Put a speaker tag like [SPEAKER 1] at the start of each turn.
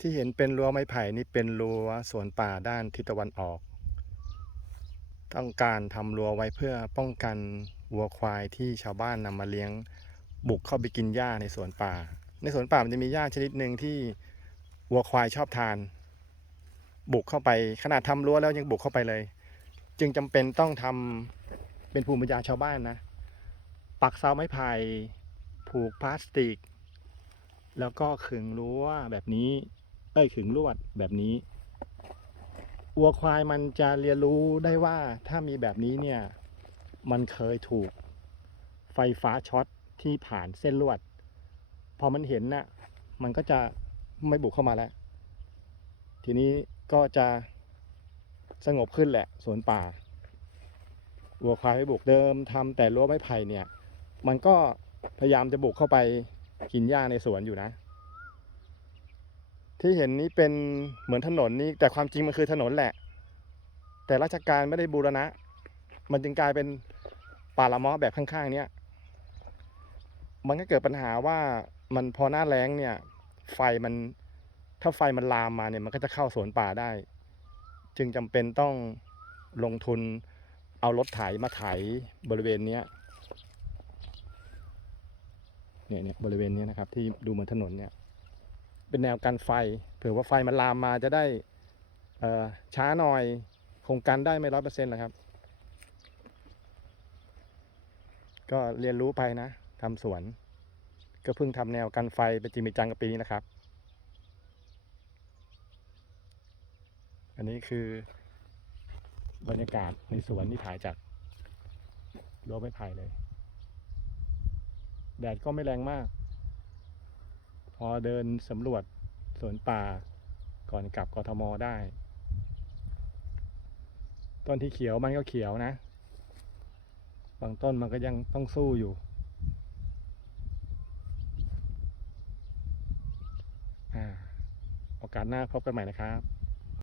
[SPEAKER 1] ที่เห็นเป็นรั้วไม้ไผ่นี่เป็นรั้วสวนป่าด้านทิศตะวันออก ต้องการทำรั้วไว้เพื่อป้องกันวัวควายที่ชาวบ้านนำมาเลี้ยงบุกเข้าไปกินหญ้าในสวนป่า ในสวนป่ามันจะมีหญ้าชนิดหนึ่งที่วัวควายชอบทาน บุกเข้าไปขนาดทำรั้วแล้วยังบุกเข้าไปเลย จึงจำเป็นต้องทำเป็นภูมิปัญญาชาวบ้านนะ ปักเสาไม้ไผ่ผูกพลาสติก แล้วก็ขึงรั้วแบบนี้ เอ้ยขึงลวดแบบนี้วัวควายมันจะเรียนรู้ได้ว่าถ้ามีแบบนี้เนี่ยมันเคยถูกไฟฟ้าช็อตที่ผ่านเส้นลวด พอมันเห็นน่ะมันก็จะไม่บุกเข้ามาแล้ว ทีนี้ก็จะสงบขึ้นแหละสวนป่าวัวควายไม่บุกเดิมทำแต่รั้วไม้ไผ่เนี่ย มันก็พยายามจะบุกเข้าไปกินหญ้าในสวนอยู่นะ ที่เห็นนี้เป็นเหมือนถนนนี่แต่ความจริงมันคือถนนแหละ แต่ราชการไม่ได้บูรณะ มันจึงกลายเป็นป่าละมาะแบบข้างๆ เนี้ยมันก็เกิดปัญหาว่ามันพอหน้าแล้งเนี่ย ไฟมันถ้าไฟมันลามมาเนี่ยมันก็จะเข้าสวนป่าได้ จึงจำเป็นต้องลงทุนเอารถไถมาไถบริเวณเนี้ยเนี่ยเนี่ยบริเวณนี้นะครับที่ดูเหมือนถนนเนี่ย เป็นแนวกันไฟ เผื่อว่าไฟมันลามมาจะได้ช้าหน่อยคงกันได้ไม่ร้อยเปอร์เซ็นต์นะครับ ก็เรียนรู้ไปนะทำสวน ก็เพิ่งทำแนวกันไฟเป็นจริงเป็นจังกับปีนี้นะครับ อันนี้คือบรรยากาศในสวนที่ถ่ายจากรั้วไม้ไผ่เลย แดดก็ไม่แรงมาก พอเดินสำรวจสวนป่าก่อนกลับกทมได้ ต้นที่เขียวมันก็เขียวนะ บางต้นมันก็ยังต้องสู้อยู่อ่าโอกาสหน้าพบกันใหม่นะครับ